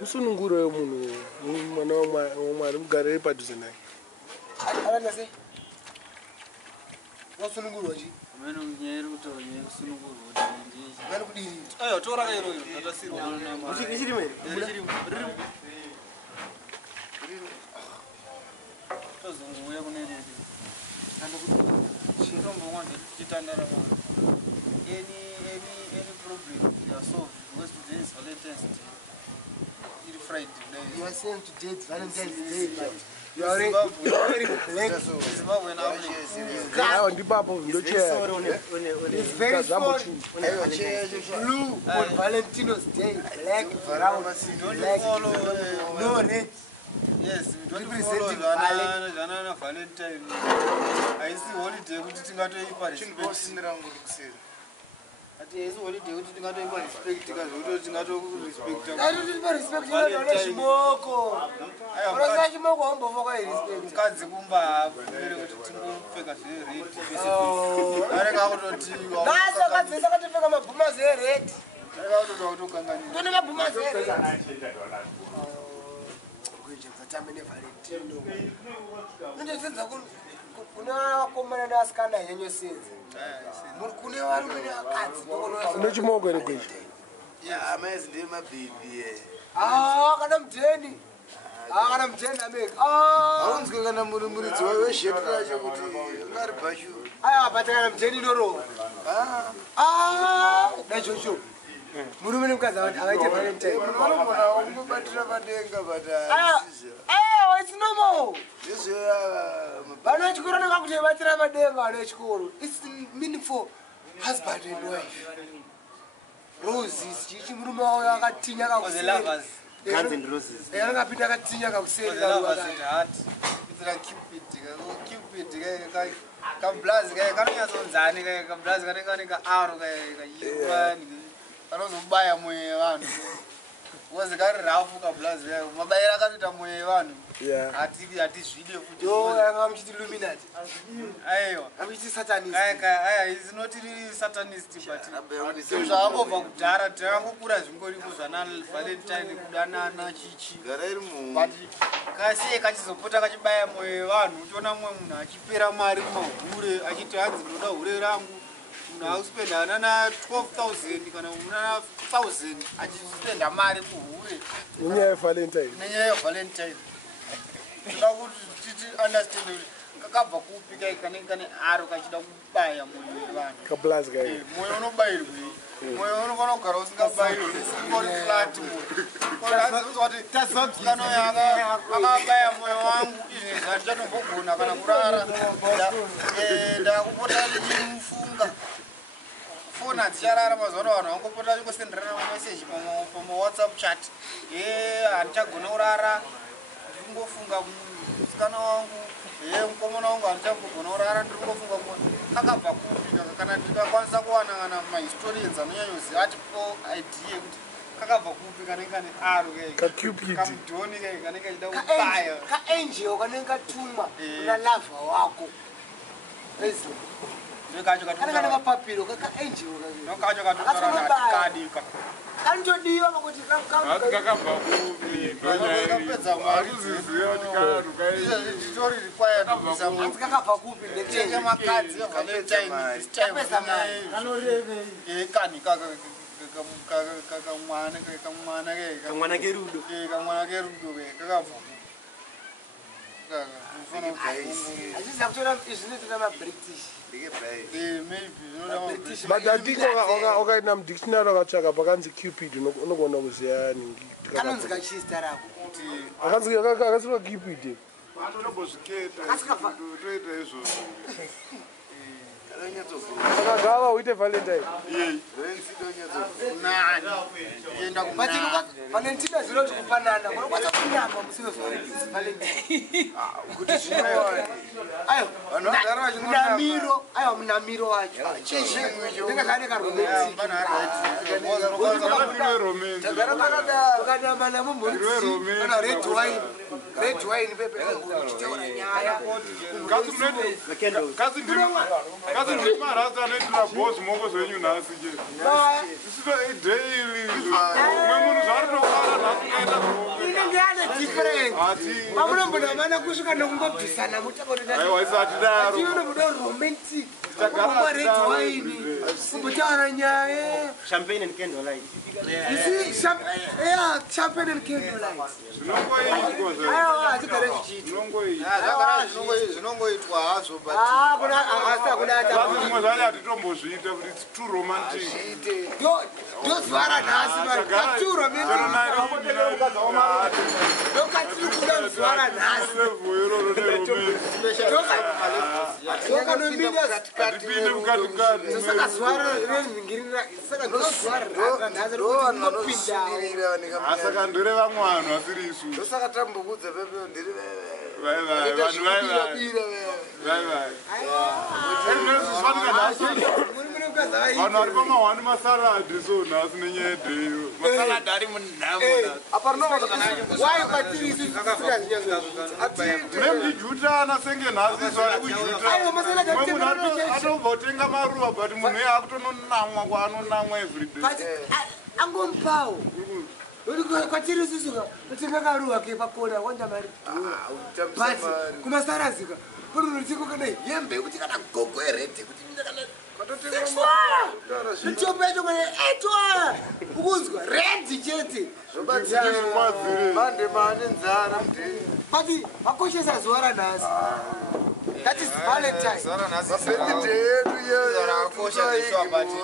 Usununguro yomunhu mwana wamwari mugare padhuze naye. Ana sei? Wasununguro chi? Mano nyeri kutonye kusununguro ndi. Mano kudiri. Ayo tora iro tatasirwa na. Uchiri mwe? Rim. Tozunguya kunene. Ando kuti Chirombo mwanzo chitandara mwana. Any problem you are solved because today is Valentine's Day. It's Friday. you are saying today it's Valentine's Day, but you are are very black. Zimbabwe na Hawo ndibapo ndochea. It's very sorry. Blue on Valentine's Day, black, brown, black, no red. Yes, we don't Representing follow Jana Valentine. I see holiday kuti tingatoipa respect. Ati yesu holiday kuti tingatoipa respect kazoto tingatorespect. I don't even respect you na chimoko. Ora chimoko ombovoka respect. Kadzi kumba kumere kuti tingopfeka zve red. Areka kutoti. Nasa kadzi sakatipfeka mabhuma zve red. Areka kutoti kutokanganira. Ndone mabhuma zve red. Tamene Valentino. Ndinosenza kuna vakomana nevasikana henyo senza. Muri kune varume nevakadzi Ndochimoko ere kwezi. Yeah, amazing day my baby. kana mudheni. Kana mudheni ameka. Aunzwe kana muridzi weshetira chekuti ngari bashu. Bata kana mudheni ndoro. Dachocho. Murume nemukadzi avaite Valentine. Unomona ungobatira padenga bata. It's normal. This Vana vechikoro nekakuti vabatira padenga vana vechikoro. It's meaningful husband and wife. Roses, chichi murume wavo akatinya kakuseri. Guns and Roses. Akapinda akatinya kakuseri. It's like Cupid. Kablazi kanonyatsonzani kablazi kanenge ka aro ka kanozobaya mwoyo vanhu. Wazi kari rafu kablazi mabayira akatoita mwoyo vanhu. Hatizvide futi. Anga muchiti Illuminati. Aiwa. Amuchiti Satanist. Is not really Satanist but zvakangobva kudhara takangokura zvingoripo zvana Valentine kudanana chichi. But kasi kachizopota kachibaya mwoyo vanhu uchiona mumwe munhu achipera mari mumahure achiti hanzi ndoda hure rangu. Munhu akuspenda na 12,000 kana na 1,000 achispenda mari kuhure. Nenyaya yeValentine. Nenyaya yeValentine. Toda kuti titi understand kakabva kupi kanenge aro kachida kubaya mwoyo vanhu. Kablazi kai. Mwoyo unobayirwi. Mwoyo unofana kugara usingabayirwi. Singori flat mwoyo. Kuti tazobzikano yanga akabaya mwoyo wangu izvi zvandichatombogona kana kurara. Ndakupota ndichimufunga. Phone hadzicharara mazuva ano vanhu vangopota vachingosenderana mameseji pama-WhatsApp chat. Handichagona kurara. Ndingofunga musikana wangu. Mukomana wangu handichambogona kurara ndiringofunga kakabva kupi kana ndikakwanisa kuwana kana mahistorians anonyanyoziva atipo idea yekuti kakabva kupi kanenge aro kaCupid kamudhoni kanenge achida kubaya kaangel kanenge katumwa kuna lava wako. Kana mapapiro kaangel kacho katokaradika kanotodiwa pakuti kakabva kupi kapedza mari nditori required kubvisa asi kakabva kupi ndetenge makadzi eValentine this time kani kamwana kerudo kakabva achiziva kutora izvinotoda mabritish. but I think wakaenda mudictionary wakatsvaka pakanzi Cupid unogona kuziva kanonzi kachizita rako akasiwa Cupid toita izvozvo akagava uite Valentine Valentina zvinoti kupanana unokwanisa kunamba musi weValentine kuti zvinowa. munamiro wacho ndinga zvane karomantic ukanamana mumhurisi kana red wine pepe uchitaura nyaya kasi ndimarasa anoitira bosi moko zvenyu nhasi che isito daily umwe munhu zvaari tokara Mamunomboda mana kusvika nekungobvisana Aiwa isati daro. mutaatiyonomuda romantic kumwa red wine kumbotaura nyaya Champagne and candlelight. champagne and candlelight Zvinongoitwa aiwa hatigare zvichiitwa zvinongoitwa hazvo Basi zvimwe zvacho hatitombozviita kuti it's too romantic. ndozuva ranhasi too romantic ndokatiri kuda zuva ranhasi Hatipinde mukatikati. saka zuva renhingirira saka ndozuva ranhasi vanosundirira Asaka ndore vamwe vanhu vasiri isu. ndosaka tambokudza pepe ndiri Vai vai vanhu vai vai. Vai vai. Vanhu vari pamahwani masaradhi so nhasi nenyaya yedheyo. Masaradhi ari munhamo. Nemujutana senge nhasi zvare kujuta. Mwe munhu atobva kutenga maruva but munhu iye akutononamwa kwaanonamwa everyday. angomupawo kwatiri isusuka totenga karuva kepakona wanda mari but kumasarazika kunonotenga kana hembe yekuti kana gogo erede kuti mitombo yacho kana 8 ukunzwa redi chete mande mane nzara but vakoshesa zuva ranhasi that is valentine mabhirthday yedu yeakoshaaibanje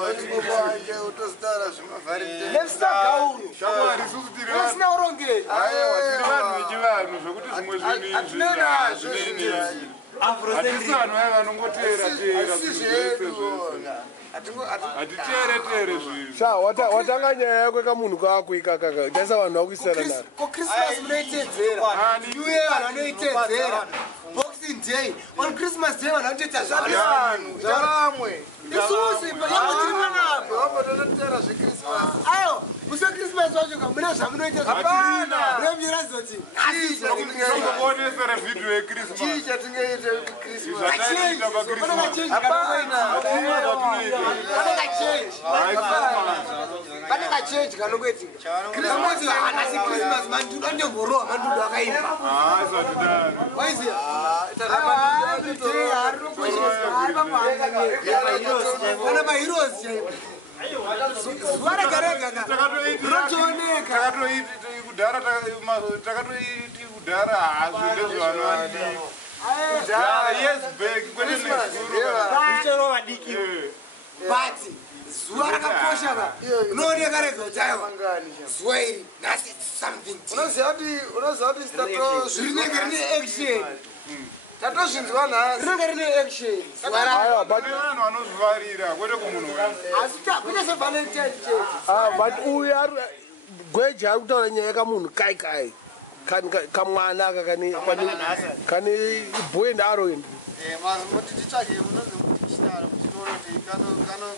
utozitara zvimavharite nevsagauro Shamwari isusu tiri vanhu. vasina urongeri Tiri vanhu vechivanhu zvokuti zvimwe zvinhu hazvinei. Hatisi vanhu vaya vanongoteera teera zvinhu zvese zvese. Hatiteere zvinhu. watanga nyaya yako ekamunhu kako ikakaka taisa vanhu vakuisana naro Christmas munoitedzera New Year vanhu vanoitedzera Boxing Day on Christmas Day vanhu vanotoita zvaramwe isusu yangotirimanapo vambotonotera zvekrismas ayo musi wekrismas wacho mune zvamunoita munemyirazoti Tombokuonesere vhidhiyo yeChristmas. chii chatingaite kukrismas Zvataita paChristmas. pane kachenji kanongoitika kamoti hanasi Christmas mandudu andemborowa mandudu akaimba Hazvatidaro. waiziya kana maheroes chaivo zuva rega rega rotooneka takatoiti kudhara hazvo ndezvevano vadiki. Yes back kwete nezuro. but zuva rakakosha ka unooneka rega kuti aiwa zuva iri nhasi something unoziva kuti rinenge rine action tatozvinzwa nhasi rinenge rine action aiwa but Vanhu vanozvivarira kwete kumunhu wese. asi kuita sevalentine chete but uyu gweji ari kutaura nyaya yekamunhu kai kai kamwana aka kane boy ndaroindi mazimoti titsvake munonzi mudictionary mutinoti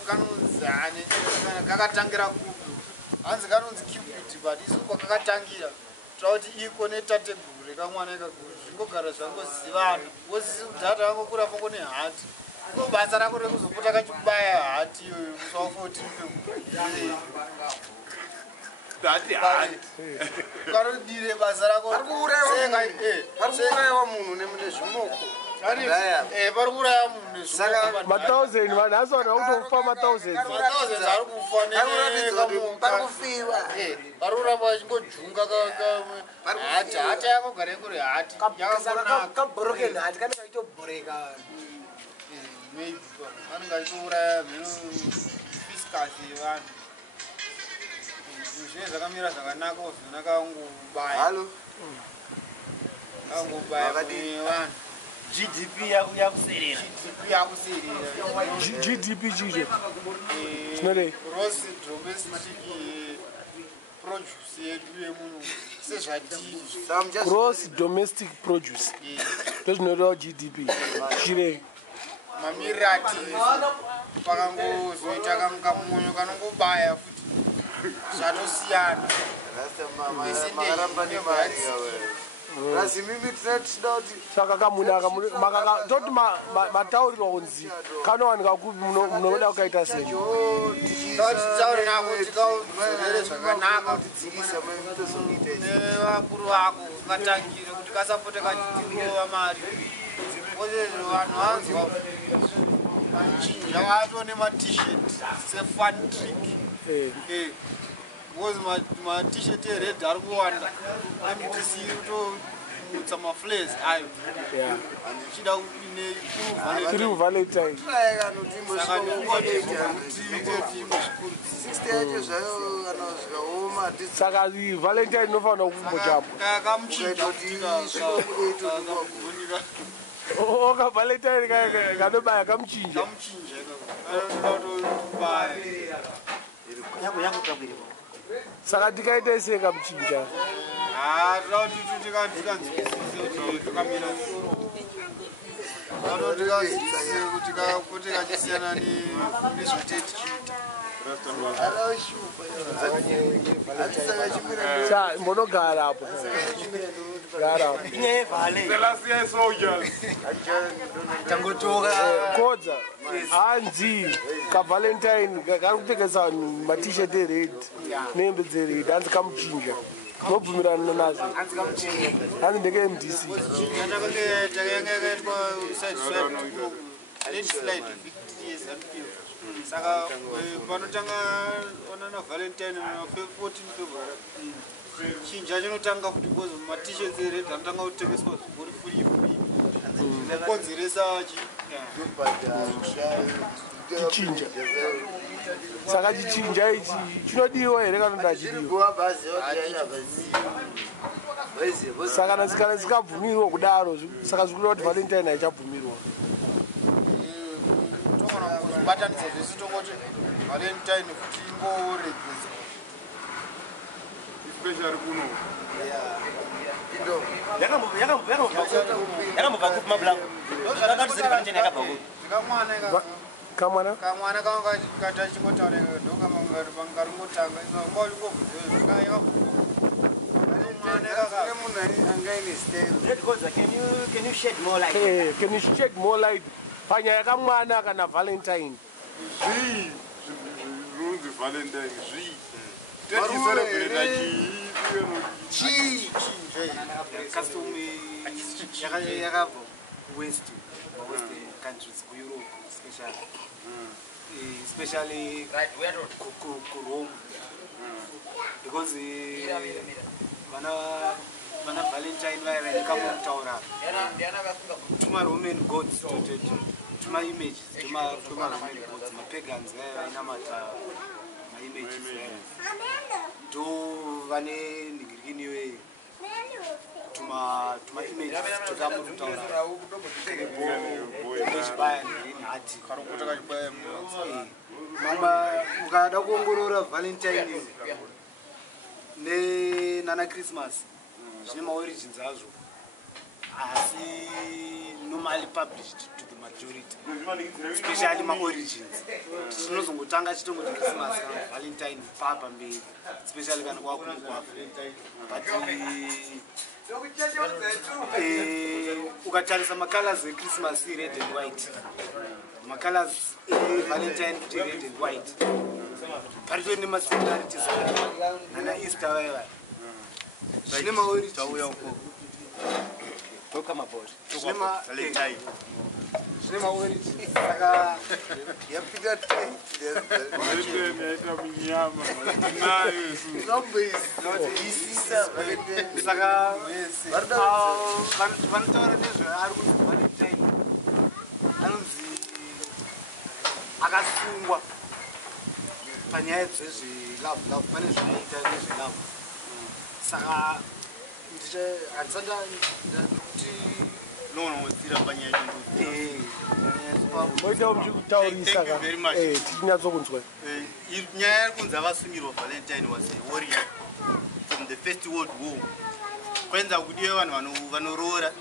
kanonzane kakatangira kupi hanzi kanonzi cupid but isu kwakakatangira takuti iko netateguru rekamwana ikaguru zvingogara zvangozivana wosisi kudhata vangokura fongo nehati ko basa rako rekuzopota kachibaya hati iyoyo musi wa 14 karodire basa rako parikuurayiwa munhu nemune zvimoko pari kuraya munhu nezvimoko ma1000 vanhu asi vanhu vakutofa ma1000 ari kufa parikufiwa pari kuramba vachingojunga hati yako gara ingori hati kabhoroke nhati kanenge kaitobhoreka vanenge vachiuraya mhino fiskasi yevanhu zvinhu zvakamira zvakanaka ozviona kangobaya vanhu GDP yakuserera. GDP chicho chinodei gross domestic produce yedu yemunhu sezvatiri gross domestic produce ndozvinoitawo GDP chirei mamiriro atiri pakangozoita kamunyu kanongobaya futi zvatosiyana Asi mimi tinatida kuti saka kamuna makaka toti mataurirwa kunzi kanowanika kupi munoda kukaita sei vakuru vako katangire kuti kasapote kachitirova mari vanhu vanzwa machinja vato nematisheti sefun trick because matishet ered ari kuwanda amtisi utomutsa maflares ayo chida tiri kuvalentine saka valentine inofanira kumbochapa oka valentine kanobaya kamuchinja saka tikaita sei kamuchinja kuti kachisiyana nezvotetichiita sa mbonogara apo gara apo kodza hanzi kavalentine kari kupfekesa vanhu matishet ered nehembe dzered hanzi kamuchinja nobvumirana nazo hanzi ndeke mdc saka panotanga onana valentine na 14 february chinja chinotanga kuti because matishets ered anotanga kutengeswa zvigori free konzeresa chichinja saka chichinja ichi chinodiwa here kana ndachidiwa saka nasikana zikabvumirwa kudaro saka zvikureva kuti valentine haichabvumirwa batanisa zvese tongoti valentine kuti imboregeza especially kuno yakambobva kupi mablanco akatizeti valentine yakabva kupi kamwana kamwana kanga kata chingotaura ndokamangaringotanga can you shed more light panyaya kamwana kana valentine runzi valentine techicelebrata custom yakabva west countries kueurope especially kurome because vana valentine vairakamutaura tumaroman gods tuma-images tuma-roman gods mapagans vainamata ma-images ndo vane nigirikiniwe tuma-images tukamutaura kebobaya nenhati mama ukada kuongorora valentine nenana christmas zvine maorigins azvo asi normally published to the majority especially maorigins tinozongotanga chitongoti christmas kana valentine papa mberi especially kana kwakunokwafu but ukatarisa macolors echristmas red and white macolors valentine kuti red and white paritori nemasimilarities nana easter vaiva zvine maorigins zvine maorigins saka yapita yaita minyama saka vanotaura nezvaari kunzi valentine anonzi akasungwa panyaya dzezvelove pane zvinoita nezvelove saka handisandati nonotsira panyaya moita muchikutaurisa tichinyatsokunzwa nyaya yari kunzi avasungirirwa valentine was a warrior from the first world war kwenza kudiwe vanhu vanoroora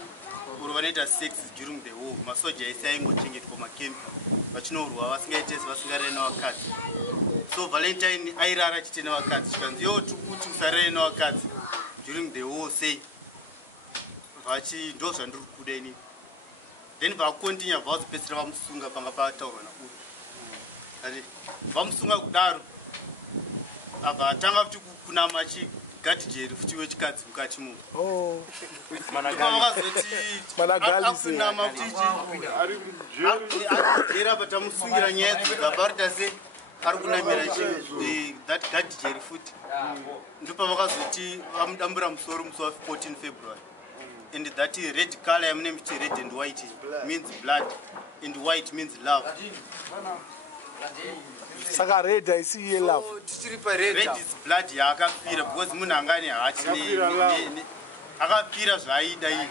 uri vanoita sex during the war masoja ese aingochengetwa makempi vachinorwa vasingaite vasingarere navakadzi so valentine airara achite navakadzi chikanzi yo kuti usarere navakadzi during the war sei ndo zvandiri kuda ini then vakontinya vazopedzisira vamusunga panga pataurwa nauyu ati vamusunga kudaro abva atanga futi kunama chigadhijeri futi wechikadzi mukati mumo vakazoti agera patamusungira nyaya dzigabharita se ari kunamira that gadhijeri futi ndopavakazoti vamudambura musoro musi wa14 February and that red color yamune miti red and white means blood and white means love. Saka red haisiye love. Red is blood yaakapira because munhu angani haachine akapira zvaaida iyi.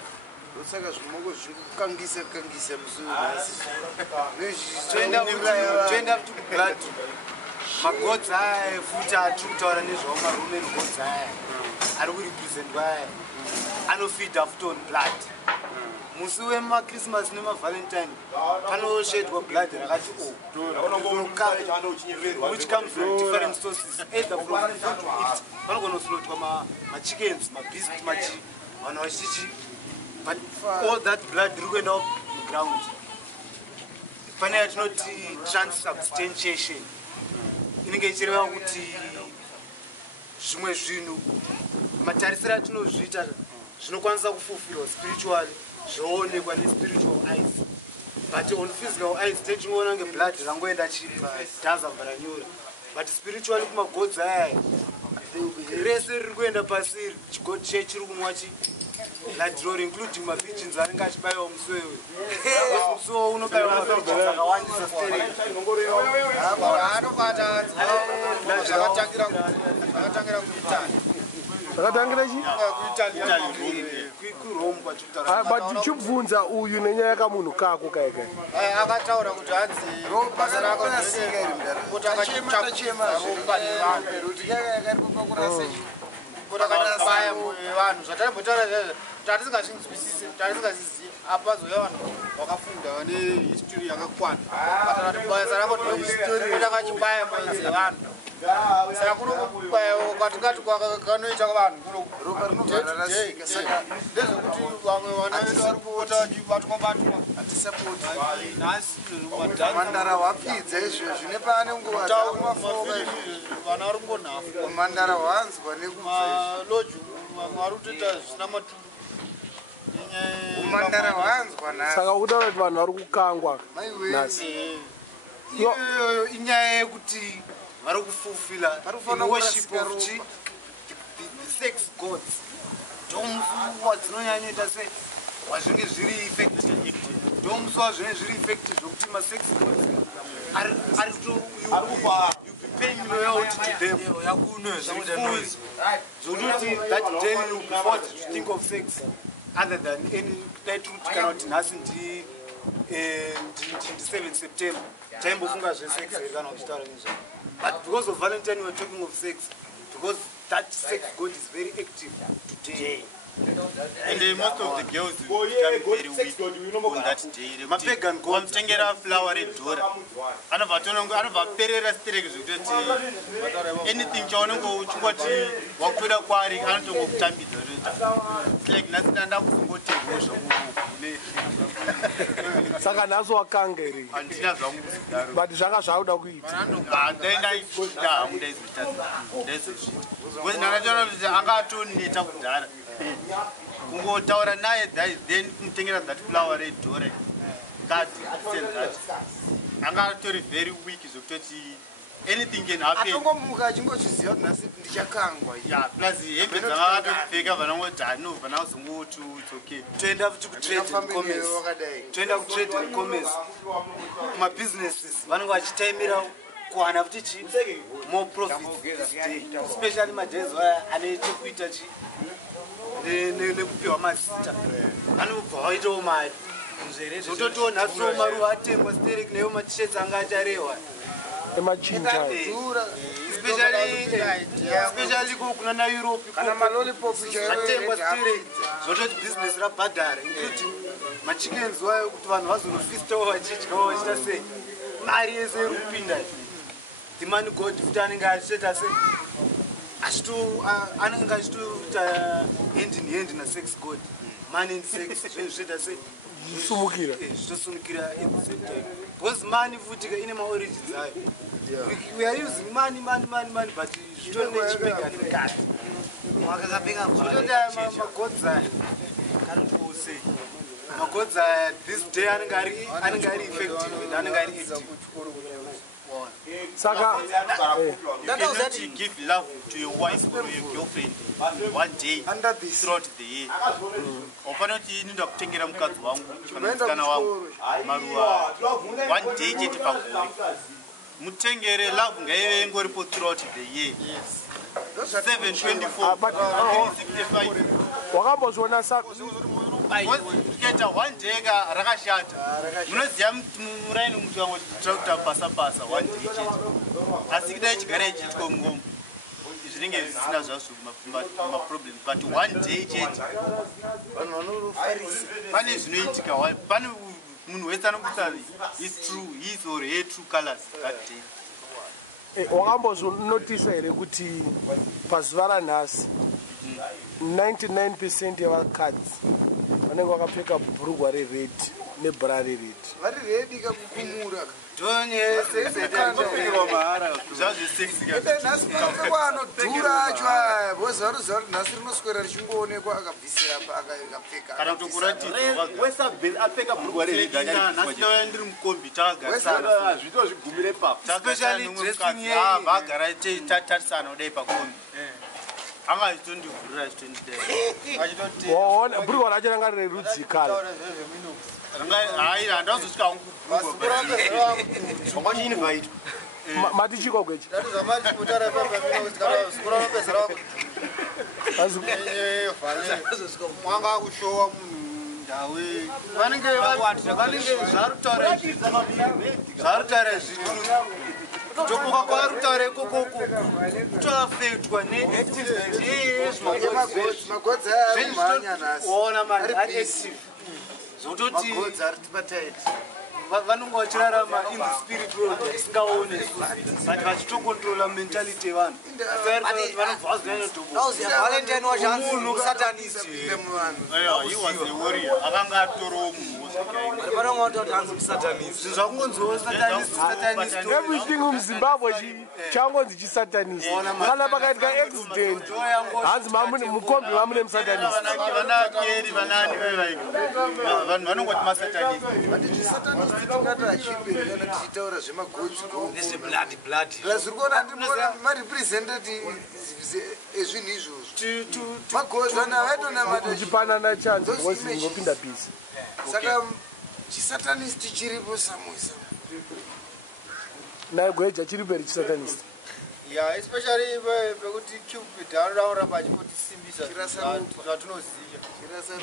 Saka zvimoko zvekukangisa kangisa toenda kuti blood magods aya futi atiri kutaura nezvavo marume gods aya ari kurepresentwa aya anofeeda futi on blood. Musi wemachristmas nemavalentine panoshedwa blood rakati which comes from different sources either from food to eat. Panogona kuslotwa machickens mabeast vanhu vachichi but all that blood riri kuenda ground. Pane yatinoti transubstantiation inenge ichireva kuti zvimwe zvinhu matarisiro atinozviita zvinokwanisa kufulfillwa spiritually zvoonekwa nespiritual eyes but on physical eyes techinoona ngeblood rangoenda chidhaza mbaranyura but spiritually kumagodzi aya rese riri kuenda pasi chigodi chechiri kumwa ladror including mapigeons anenge achibayiwa musuwewe musuwo unobayiwa mapigeons akawandisa anobata zvakatangira kuitali Zvakatangira chi? kurome kwachikutaura but tichibvunza uyu nenyaya kamunhu kako kaikai akataura kuti hanzi basa rako kuti akachema ropa nevanhu kuti akabaya vanhu zvataimbotara tatisingazvinzwisisi tatisingazvizivi apazouya vanhu vakafunda vane history yakakwana katana kuti basa rako kuti akachibaya mainzi evanhu saka kunokubayawo katingati kanoita vanhu rinobvararasika saka ndezvekuti vamwe vanavedu vari kuota batwa nhasi mandara hwapfidza izvozvo nepaane nguva dzakumafoka vana vari kungonhafu mandara hwanzwa maloju vamwe vari kutoita zvisina maturu mandara hwanzwa nhasi saka kutaura kuti vanhu vari kukangwa nhasi iyoyo inyaya yekuti vari kufulfilla worship of the sex gods ndomusi wadzinonyanyoita se wazvinge zviri effective ndomusi wazvinenge zviri effective zvokuti masex gods ari kutoba paying loyalty to them zvokuti that day you will be forced to think of sex other than any taituti kana kuti nhasi ndi 7 September taimbofunga zvesex kana uchitaura nezvavo. But because of Valentine, we're talking of sex. Because that sex god is very active today. And most of the girls become very weak on that day. Mapagan gods. Vamutengera flower redhora. Anobva perera stereki zvekutoti anything chaunenge uchingoti wakutoda kwaari anotongokutambidza it's like nhasi ndakuzongotegwa zvakukune saka nhasi wakanga iri handina zvangu kuzidaro but zvanga zvauda kuita dai ndaizoita hangu ndaizozvita ndanachoona kuti anga atoneta kudhara kungotaura naye then kumutengera that flower redhora kati that anga atori very weak zvokutoti anything can happen. atongomuka achingochiziva kuti nhasi ndichakangwa plus hembe dzavakatopfeka vanangoti no vanazongotu it's okay. Toenda futi kutrade and commerce kumabusinesses vanenge vachitaimira kuwana futi chi more profits especially madays aya ane chekuita chi nekupiwa mazita vanobva vaitawo mari zototiwo nhasiwo maruva atengwa stereki neyo matishets anga acharehwa emachinja especially kuna naeurope kana malolipop atengwa stereki zvototi business rabhadhara including machickens wayo kuti vanhu vazonofestawo vachidyawo vachita sei mari yese iri kupinda the money god futi anenge achitoita sei anenge achitoita hand in hand nasex god man and sex zvinhu zvoita sei zvitosumukira at the same time because money futi ine maorigins ayo we are using money but zvitori nechipegani mukati zvitoda magods aya kanopose magods aya this day anenge ari effective anenge ari active. Saka, cannot give love to your wife or your girlfriend one day throughout the year. Ofana kuti ninda kutengera mukadzi wangu kana wangu maruwa one day chete pagore. Mutengere love ngaive ingoripo throughout the year. 724 365. wakambozviona Saka Keta one day rakashata. Munoziva muraini muti wangu tractor pasa one day chete. Asi kidai chigare chitiko ngomu. Zvinenge zvisina zvazvo maproblem but one day chete. Pane zvinoitika pane munhu wese anokuta is true his or her true colors that day. wakambozvinotisa here kuti pazuva ranhasi 99% yevakadzi vanenge vakapfeka bhurugwa rered nebhra rered vari redi kakukumura anodhura acho aya boza varuziva kuti nhasi rinoswera richingoonekwa akabvisira pa akapfeka kana kutokuratiwesapfeka bhurugwa rerednhasi ndiri mukombi takagarazvito zvigumire papavagara tatarisana kudai pakombi anga achitondivhurira achitondidai waona bhurugwa racho ranga rerudzi kala hai handazosvika zvakachinivaitwa matichiko kwechi mwanga kushowa munhu ndawe vanenge zvarutaura zvinhu kutokoka kwarutaura ikokoko kutoafektwa magodzi aya ari mhanya nhasi zvototi vanonge vachirarama in the spirit world isingaone but vachitokontrola mentality yevanhu Valentine wachanzi satanist akanga atorowo munhu zvinhu zvakungonziwo satanist everything muzimbabwe changonzi chisatanist kana pakaitika accident hanzi mukombi mamune musatanist vanakeri vanani vanhu vanongoti masatanist tingati achimberi kana tichitaura zvemagodzi zviri kuona ndimona marepresentatives ezvinhu izvozvo magodzi vanhu avaitonamataichipanana chanzi ngopinda pisi saka chisatanist chiripo samuisa naigweja chiripo here chisatanist especially pekuti cupid anoda kuramba achipotisimbisa zvatinoziva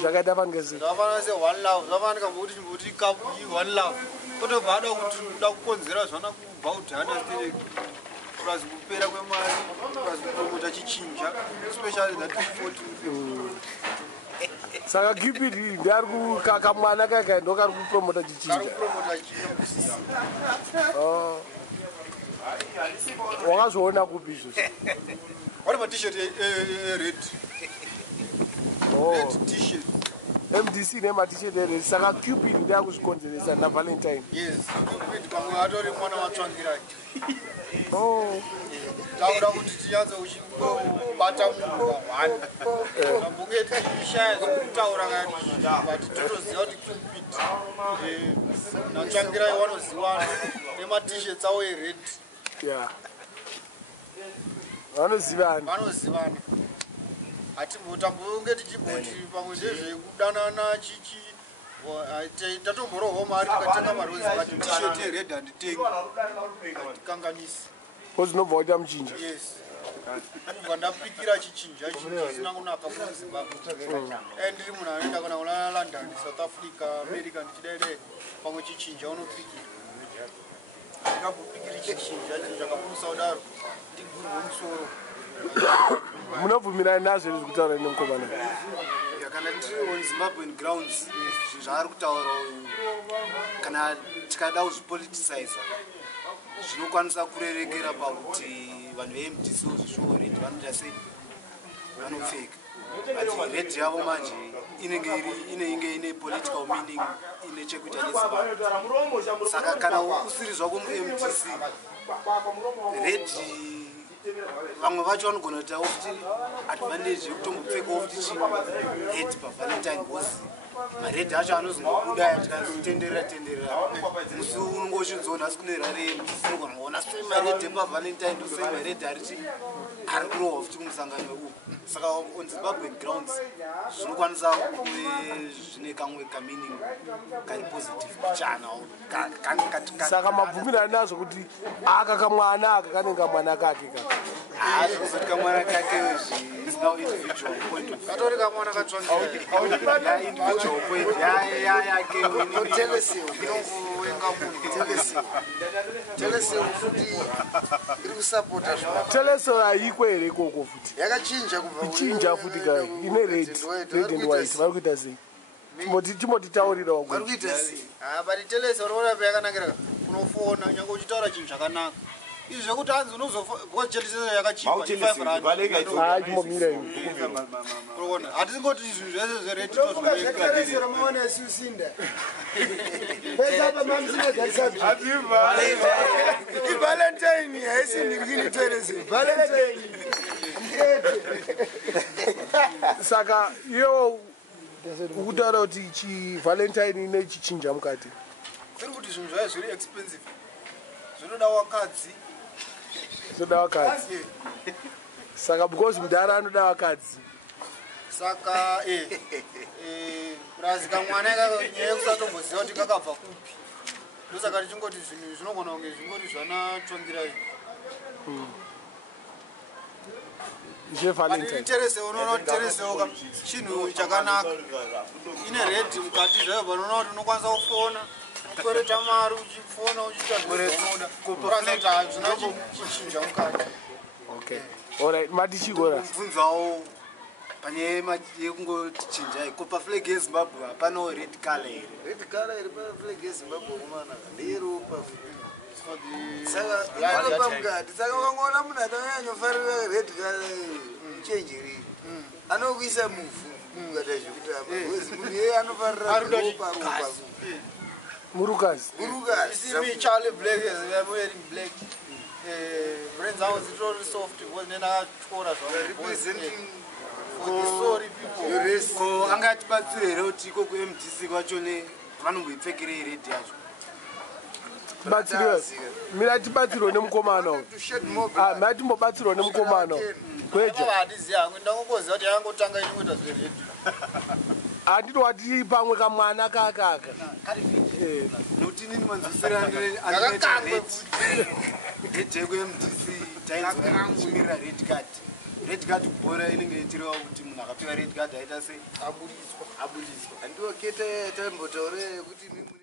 zvakaita pangezi zvakafanana se1 love zvakafanika ngokuti kapu i1 love kotobva ada kuti uda kukonzera zvana kubva udhana plus kupera kwemari plus kupromota chichinja especially that 14 saka cupid ndiari kamwana kaka ndo kari kupromota chichinja wakazviona kupi izvozvo vari matshirt red t-shirt mdc nematshirt ered saka cupid ndeyakuzvikonzeresa navalentine yes cupid pamwe atori mwana watsvangirai takuda kuti tiyanze uchibata munhu pahwana ambunge tichishaya zvekutaura but totoziva kuti cupid natsvangirai vanozivana nematishets avo ered vanozivana hatimbotambonge tichiboti pamwe ndezvekudanana chichi tatomborohwa mari tikatenga marozi kati tishet ered handitengi hatikanganisi kozvinobva kuita muchinja yes kubva ndapikira chichinja chisina kunaka muzimbabwe ndiri munhu anoenda kana kuna london south africa america ndichidaidai pamwe chichinja unopikira ndikambopikiri chichinja chakamusa kudaro ndigurwe musoro munobvumirani nazvo iri kutaura nemukomana kana tiri on zimbabwean grounds zvaari kutaura kana tikada kuzvipoliticiza zvinokwanisa kurerekera pakuti vanhu veMDC zvishowo red vanoita sei vanopfeka but red yavo manje inenge ine political meaning ine chekuita neZimbabwe. Saka kana usiri zvako muMDC red vamwe vacho vanogona kutawo kuti advantage yekutombopfekawo kuti chi red pavalentine bosi mared acho anozongobuda tikazitenderera musi unongozvinzona asi kune rare unogona kuona sei mared epavalentine ndosei mared ari kurohwa futi kumusangano uku. Saka on Zimbabwean grounds zvinokwanisa kuve zvine kamwe kamening kari positive kuchanawo. Saka mabvumirana nazvo kuti aka kamwana aka kanenge kamwana kake kaka zvozoti kamwana kake zvisina individual point of katori kamwana katsvangira individual point yake teleseo futi iri kusapota teleso haiko here ikoko futi yakachinja kubva ichinja futi kai ine red and white vari kuita sei chimotitaurirawo vari kuita sei but teleso unoona payakanakira unofona kunyange uchitaura chinhu chakanaka izvi zvekuti hanzi unozofa teleso yakachipa chimbomira hatisingoti izvi zvese zvered Valentine haisi ndirikini Teresa. Valentine. Saka iyo ukutaura kuti chivalentine ine chichinja mukati zviri kuti zvinhu zvaya zviri expensive zvinoda wakadzi saka because mudhara anoda vakadzi saka kurazika mwana nyaya yekusatomboziva kuti kakabva kupi ndosaka tichingoti zvinhu zvinogona kunge zvingori zvanatsvangira Teresa unoona kuti Teresa chinhu chakanaka ine red mukati zvayo vanoona kuti unokwanisa kufona ukwereta mari uchifona uchiita zvinoda kurasa kuti hazvina chichinja mukati. Okay, alright, matichigora kubvunzawo panyaya yekungotichinja kupa flag yeZimbabwe hapanawo red color here. red color iri paflag yeZimbabwe kumana ndeyeropa saka yaropa mukati saka ukangoona munhu anonyanyofarira red color chenjeri anokuisa muvhu ukata zvekutamba munhu iyeye anofarira ropa murukazi Charlie Black is wearing black. Brains out very soft because then I score as well. Representing sorry people. Ko angatibatsire here kuti iko kuMDC kwachone vanomboipfekere red yacho. tibatsiriwe mina tibatsirwe nemukomana matimbobatsirwa nemukomana kwejo hadiziyangu ndangokoziva kuti yakangotanga inoita zvered handitowati pamwe kamwana kakaka nokuti inini manzwisira ndejekuMDC tainzomirira red card kubhora inenge ichireva kuti munhu akapiwa red card aita sei aburiswa handiwaketa taimbotaure kuti